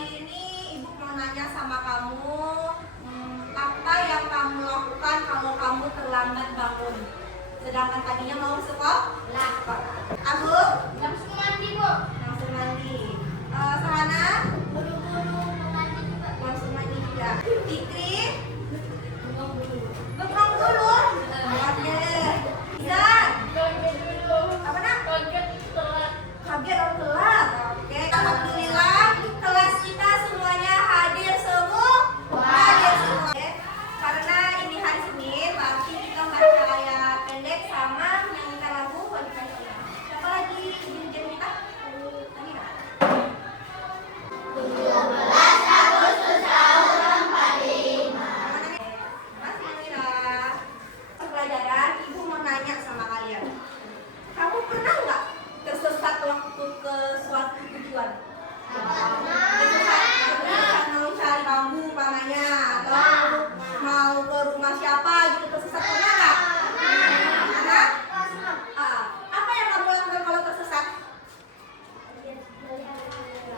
kali ini Ibu mau nanya sama kamu, apa yang kamu lakukan kalau kamu terlambat bangun? Sedangkan tadinya mau sekolah. Aku langsung mandi, Bu. langsung mandi. Sarana Buru-buru mau mandi juga. langsung mandi juga. Fikri Bengong dulu. bengong dulu. Oke. Bisa. Kaget dulu. Apa nak? Kaget telat. Kaget atau telat? Oke. Alhamdulillah kelas kita semuanya hadir semua. Hadir semua. Oke. Karena ini hari Senin, berarti kita baca ayat pendek sama menyanyikan lagu wajib. Siapa lagi jam kita? Tadi nggak? 17 Agustus tahun 45. Masih Amira. Pelajaran Ibu mau nanya sama kalian. Kamu pernah nggak tersesat waktu ke suatu tujuan? Tersesat mau cari bambu umpamanya atau mau ke rumah siapa gitu, tersesat pernah nggak? Pernah? Apa yang kamu lakukan kalau tersesat?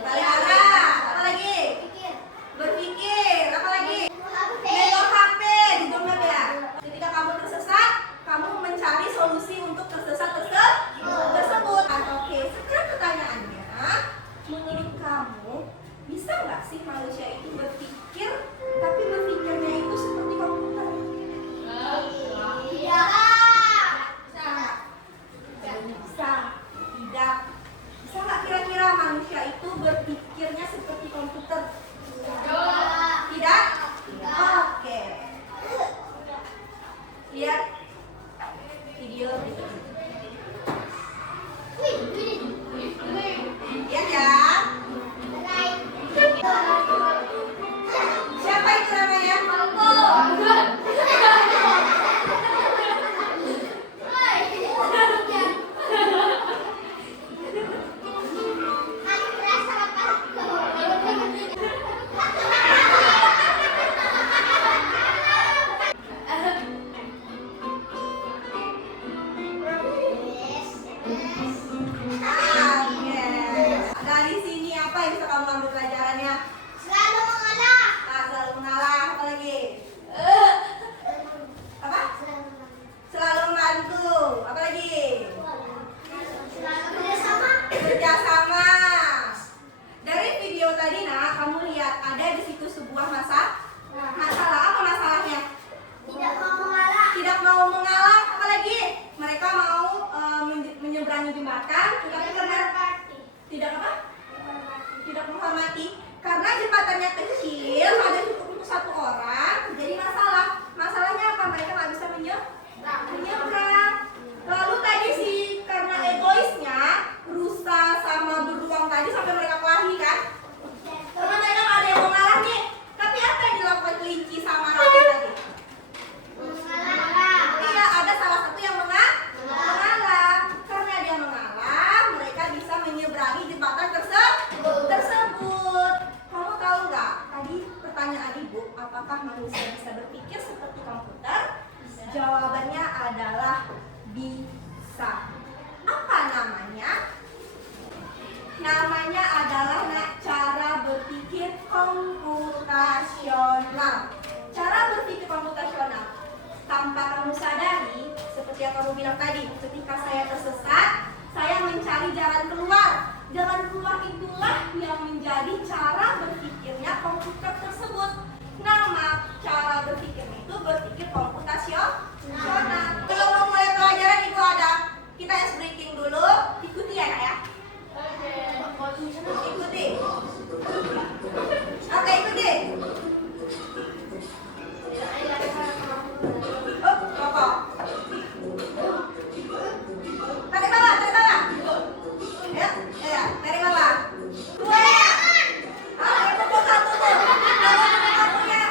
Balik arah. Apa lagi? Berpikir. Apa lagi? Nengok HP di dompet ya. Ketika kamu tersesat, kamu mencari solusi untuk tersesat tersebut. Oke, sekarang pertanyaannya, menurut kamu bisa nggak sih manusia itu berpikir, tapi berpikirnya itu seperti komputer? Bisa. Tidak. Bisa nggak kira-kira manusia itu berpikirnya seperti komputer? Tidak? Oke. Lihat video berikut. Lihat ya. Siapa itu namanya? Oke. Dari sini apa yang bisa kamu ambil pelajarannya? Selalu mengalah. Selalu mengalah. Apa lagi? Apa? Selalu membantu. Apa lagi? Selalu bersama. Kerjasama. Dari video tadi nak, kamu lihat ada di situ sebuah masalah. Apa masalahnya? Tidak mau mengalah. Tidak mau mengalah. Apa lagi? Mereka mau menyeberangi jembatan, tetapi karena tidak apa? Tidak menghormati. Karena jembatannya kecil, ada cukup untuk satu orang, jadi masalah. Masalahnya apa? Mereka nggak bisa menyeberang. Lalu tadi sih karena egoisnya, rusa sama beruang tadi sampai mereka kelahi kan? Karena mereka nggak ada yang mau ngalah nih. Tapi apa yang dilakukan kelinci sama ratu tadi? Iya, ada salah satu yang mengalah. Karena dia mengalah, mereka bisa menyeberangi jembatan tersebut. Kamu tahu nggak? Tadi pertanyaan Ibu, apakah manusia bisa berpikir seperti komputer? Jawabannya adalah bisa. Apa namanya? Namanya adalah cara berpikir komputasional. Cara berpikir komputasional. Tanpa kamu sadari, seperti yang kamu bilang tadi, ketika saya tersesat, saya mencari jalan keluar. Jalan keluar itulah yang menjadi cara berpikirnya komputer tersebut. Nama cara berpikirnya itu berpikir komputasional. Kalau mau mulai pelajaran itu ada, kita ice breaking dulu. Ikuti ya nak ya. Ikuti. Oke, ikuti. Oh, rokok. Tarik bawah. Ya, tarik bawah. Dua ya. Pukul satu tuh. Kamunya.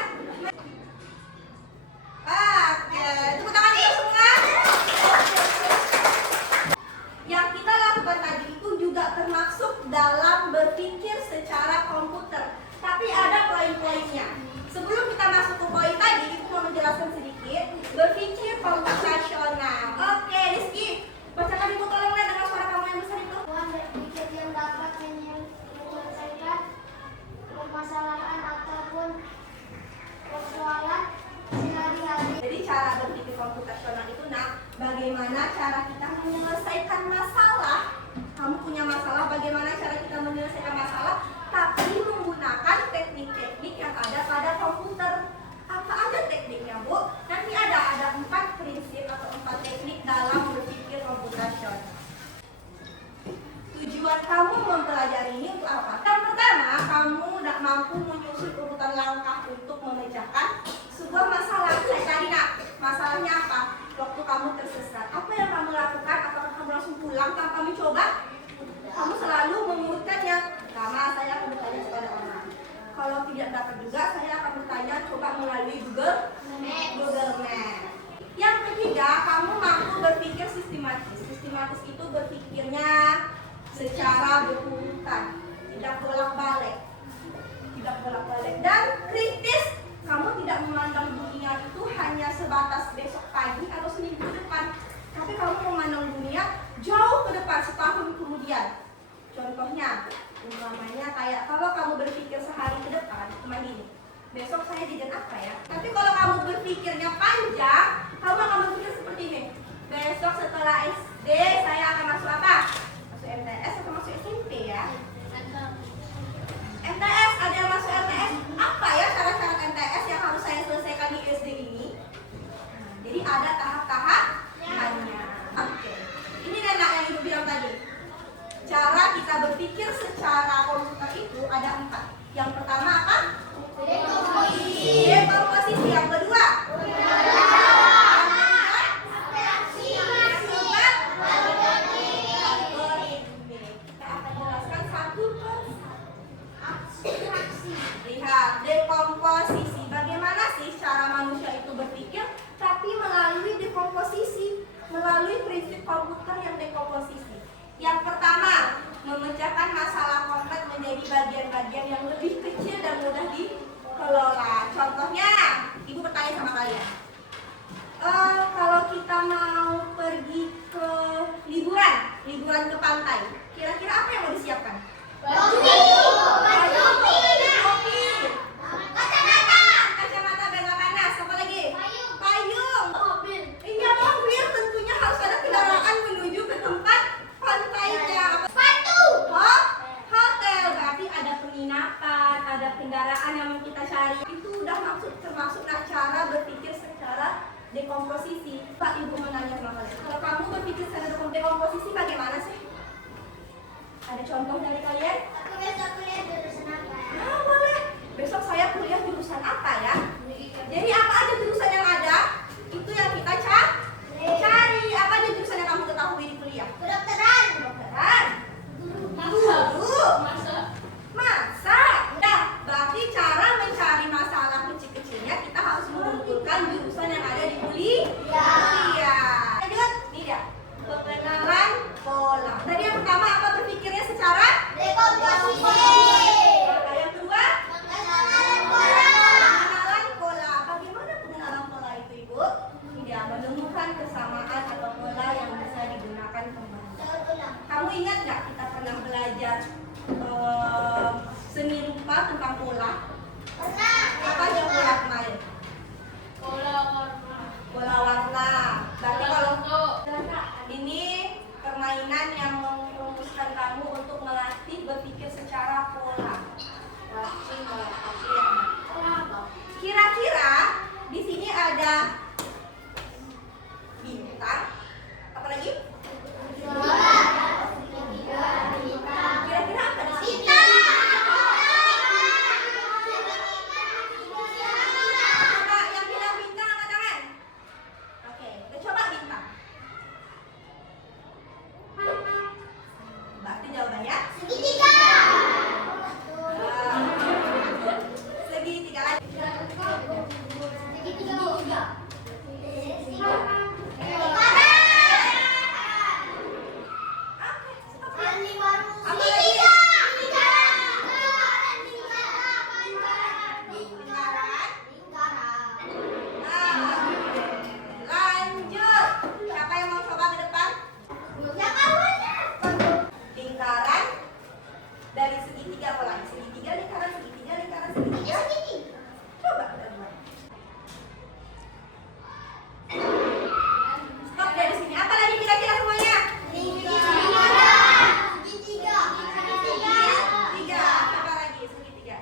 Oke, tepuk tangan dulu semua. Yang kita lakukan tadi itu juga termasuk dalam berpikir secara komputer. Tapi ada poin-poinnya. Sebelum kita masuk ke poin tadi, Ibu mau menjelaskan sedikit berpikir komputasional. Oke, Rizky, bacakan Ibu tolong dengan suara kamu yang besar itu. Berpikir yang dapat menyelesaikan menyusun urutan langkah untuk memecahkan sebuah masalah. Saya tadi nak, masalahnya apa? Waktu kamu tersesat, apa yang kamu lakukan? Apakah kamu langsung pulang tanpa mencoba? Kamu selalu mengurutkannya. Pertama, saya akan bertanya kepada orang. Kalau tidak dapat juga, saya akan bertanya coba melalui Google Map. Yang ketiga, kamu mampu berpikir sistematis. Sistematis itu berpikirnya secara berurutan, tidak bolak-balik. Dan kritis, kamu tidak memandang dunia itu hanya sebatas besok pagi atau seminggu depan, tapi kamu memandang dunia jauh ke depan, setahun kemudian. Contohnya, umpamanya kayak kalau kamu berpikir sehari ke depan, cuma gini, besok saya jajan apa ya? Tapi kalau kamu berpikirnya panjang, kamu akan berpikir seperti ini. Besok setelah SD saya akan masuk apa? Masuk MTS atau masuk SMP ya? MTS, ada yang masuk MTS. Apa ya syarat-syarat MTS yang harus saya selesaikan di SD ini? Nah, jadi ada tahap-tahapannya. Oke. Ini Nena yang Ibu bilang tadi. Cara kita berpikir secara komputer itu ada 4. Yang pertama apa? Dekomposisi. Yang kedua? Lihat, dekomposisi. Bagaimana sih cara manusia itu berpikir? Tapi melalui dekomposisi, melalui prinsip komputer yang dekomposisi. Yang pertama, memecahkan masalah kompleks menjadi bagian-bagian yang lebih kecil dan mudah dikelola. Contohnya, Ibu bertanya sama kalian. Kalau kita mau pergi ke liburan ke pantai, kira-kira apa yang mau disiapkan? Kacamata bela panas, apa lagi? Payung. Iya, mobil. Tentunya harus ada kendaraan menuju ke tempat pantainya. Hotel. Berarti ada penginapan, ada kendaraan yang mau kita cari. Itu udah termasuk cara berpikir secara dekomposisi. Pak, Ibu menanya sama kalian. Kalau kamu berpikir secara dekomposisi bagaimana sih? Ada contoh dari kalian? Aku besok kuliah jurusan apa? Nah, boleh. Besok saya kuliah jurusan apa ya? Jadi apa aja jurusan yang ada? Itu yang kita cari. Apa aja jurusan yang kamu ketahui di kuliah? Kedokteran. Guru. Masak. Nah, berarti cara mencari masalah kecil-kecilnya kita harus mengumpulkan jurusan yang ada di kuliah. Lanjut, nih dia. Pengenalan pola. Tadi yang pertama apa berpikirnya secara Dekomposisi. yang kedua Pengenalan pola. pengenalan pola. Bagaimana pengenalan pola itu, Ibu? Tidak menemukan kesamaan atau pola yang bisa digunakan kembali. Kamu ingat nggak kita pernah belajar seni rupa tentang pola? Apa aja pola kemarin? Pola warna. Berarti kalau ini permainan yang merumuskan kamu untuk melatih berpikir secara pola. Kira-kira di sini ada bintang. Apa lagi? Kira-kira apa di sini? Coba yang bilang bintang angkat tangan. Oke, kita coba bintang. Berarti jawabannya Segitiga. segitiga lagi. Segitiga. Oke, stop. Apa lagi? Lanjut. Siapa yang mau coba ke depan? Lingkaran dari segitiga apa lagi? Segitiga, lingkaran, segitiga, lingkaran, segitiga. Coba teman-teman. Stop dari sini. Apa lagi kira-kira semuanya? Segitiga. Coba lagi segitiga.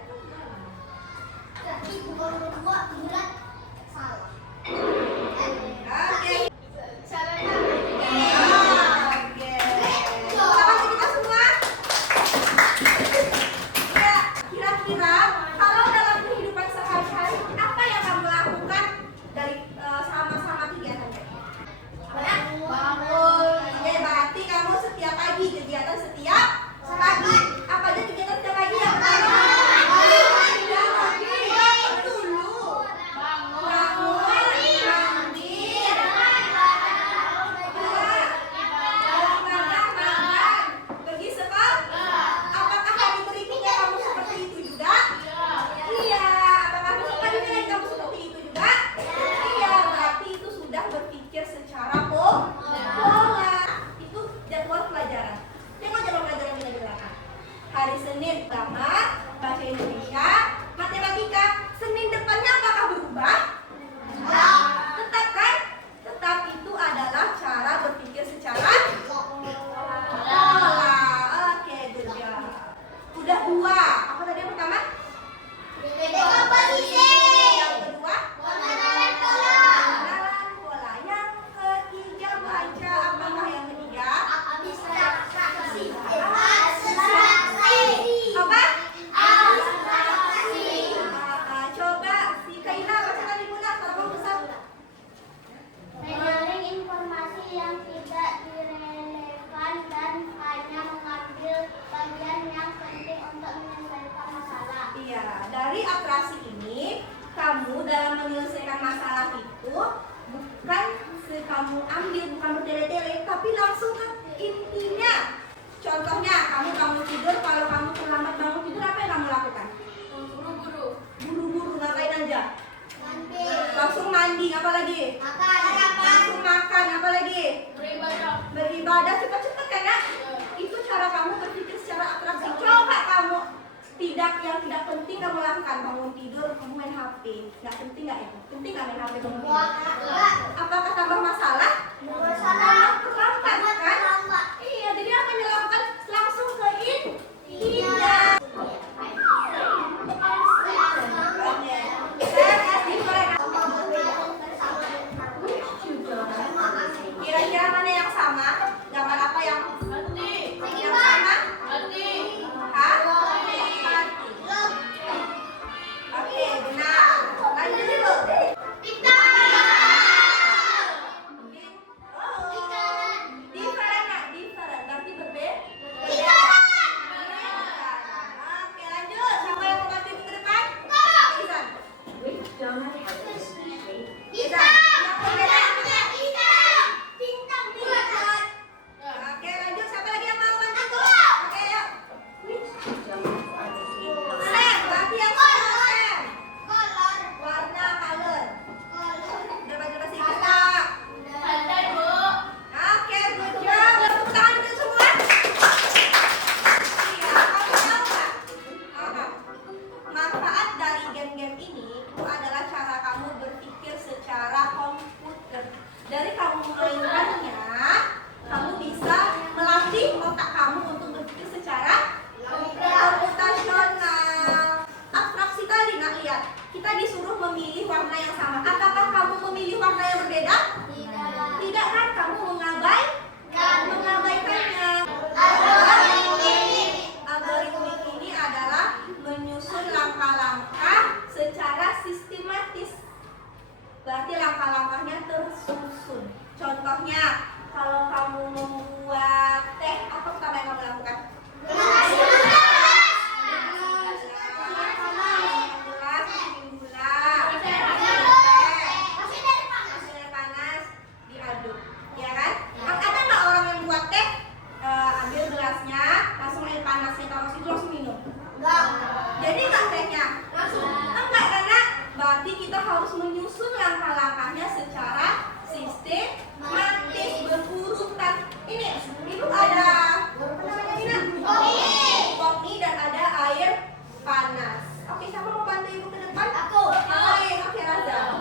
Oke. Oke. Sama kita semua. Ya, kira-kira kalau dari atraksi ini, kamu dalam menyelesaikan masalah itu bukan kamu ambil, bukan bertele-tele, tapi langsung ke intinya. Contohnya, kamu bangun tidur, kalau kamu terlambat bangun tidur, apa yang kamu lakukan? Buru-buru. Buru-buru, ngapain aja? Mandi. Langsung mandi, apa lagi? Makan. Langsung makan, apa lagi? Beribadah. Beribadah cepat-cepat kan ya? Itu cara kamu berpikir secara atraksi. Coba kamu yang tidak penting kamu lakukan, bangun tidur, kamu main HP. Nggak penting nggak itu? Penting nggak main HP bangun tidur? Apakah tambah masalah? Terlambat kan? Iya, jadi apa yang dilakukan? Langsung ke intinya. Kira-kira mana yang sama? Gambar apa yang sama? Hah? Oke, benar. Lanjut dulu. Different. Berarti berbeda. Oke, lanjut. Siapa yang mau bantu ke depan? Izan. Izan. Oke, lanjut. Siapa lagi yang mau bantu? Oke, yuk. Sam, berarti yang sama Sam. Warna, color. Udah baca bahasa Inggris tak? Oke, good job. Tepuk tangan untuk semua. Iya, kamu tahu nggak? Manfaat dari game-game ini itu adalah cara kamu berpikir secara komputer. Dari kamu memainkannya, kamu bisa melatih otak kamu untuk berpikir secara komputasional. Atraksi tadi, nak lihat. Kita disuruh memilih warna yang sama. Apakah kamu memilih warna yang berbeda? Tidak kan? Kamu mengabaikannya. Algoritmik ini adalah menyusun langkah-langkah secara sistematis. Berarti langkah-langkahnya tersusun. Contohnya, kalau kamu membuat teh, apa pertama yang kamu lakukan? Jadi nggak tehnya? Enggak, karena berarti kita harus menyusun langkah-langkahnya secara sistematis, berurutan. Ini, ibu ada apa namanya ini? Kopi dan ada air panas. Oke, siapa mau bantu ibu ke depan? Aku. Oke, Raza.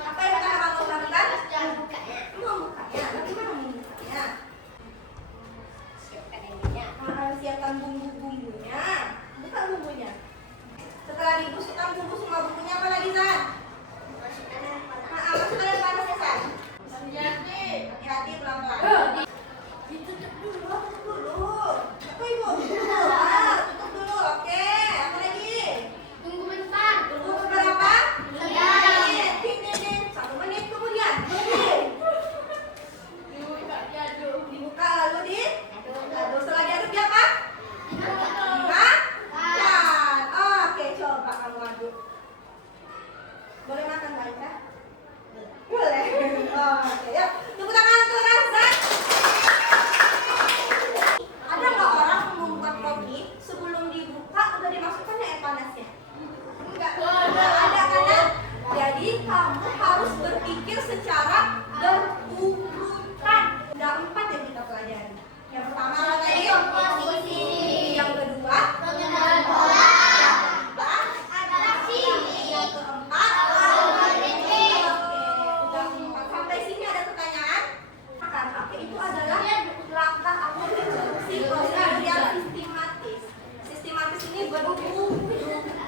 Apa yang akan kamu lakukan? Membukanya. Bagaimana membukanya? Siapkan bumbu-bumbunya. Buka bumbunya. Setelah dibusukkan bumbu semua bumbunya, apa lagi, San? Masukkan air panas ya, San? Hati-hati, pelan-pelan. Ditutup dulu. Apa ibu? Tutup dulu, oke. Apa lagi? Tunggu berapa? 1 menit kemudian. Dibuka lalu diaduk. Setelah diaduk dia apa? Dimakan. Oke, coba kamu aduk. Boleh makan baca? Boleh. Oke, yuk. Tepuk tangan untuk Raza. Ada nggak orang membuat kopi sebelum dibuka udah dimasukkan air panasnya? Enggak. Ada kan ya? Jadi kamu harus berpikir secara berurutan. Ada 4 yang kita pelajari. Yang pertama apa tadi? Yang kedua, yang keempat, sampai sini ada pertanyaan? Oke, itu adalah langkah atau instruksi prosedur yang sistematis. Sistematis ini berurutan.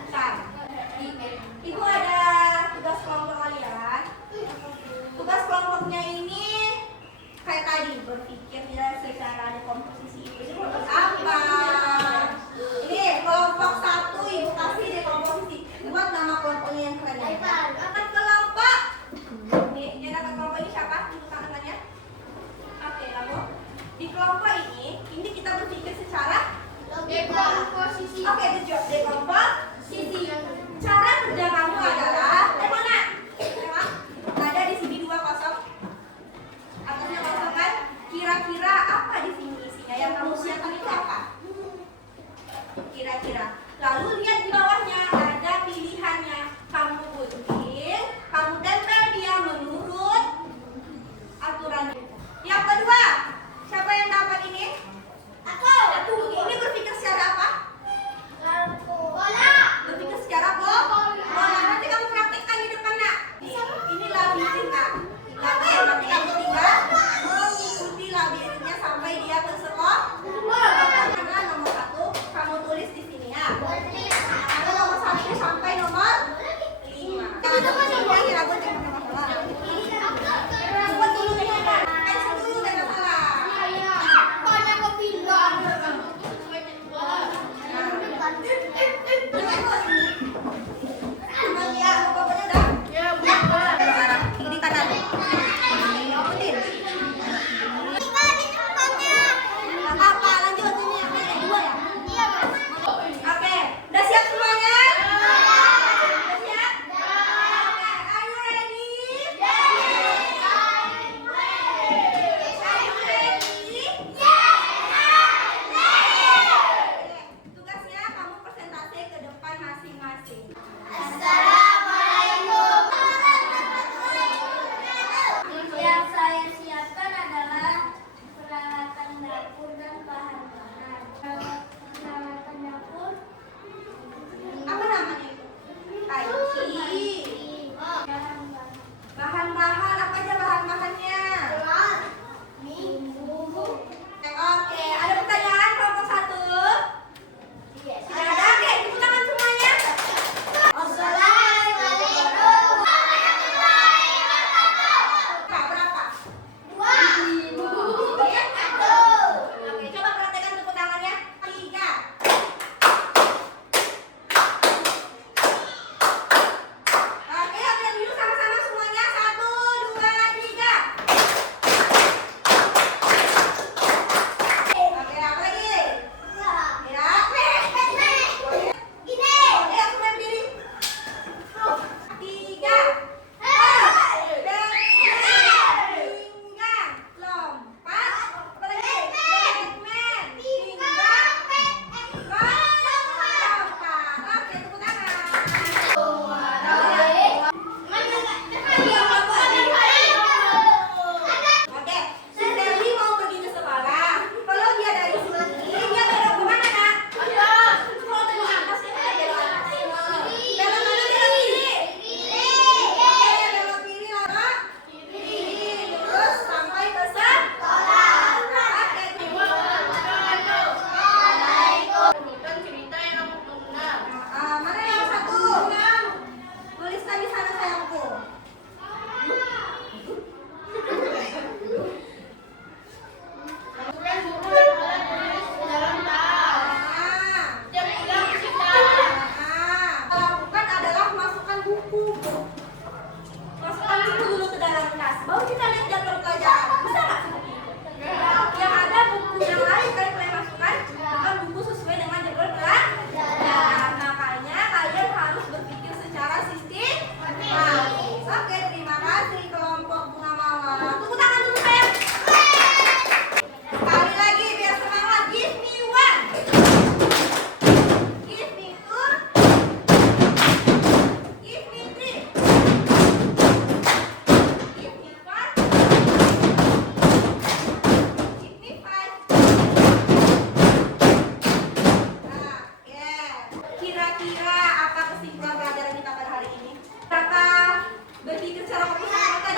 kira-kira apa kesimpulan pelajaran kita pada hari ini? Kakak berpikir secara fokus apa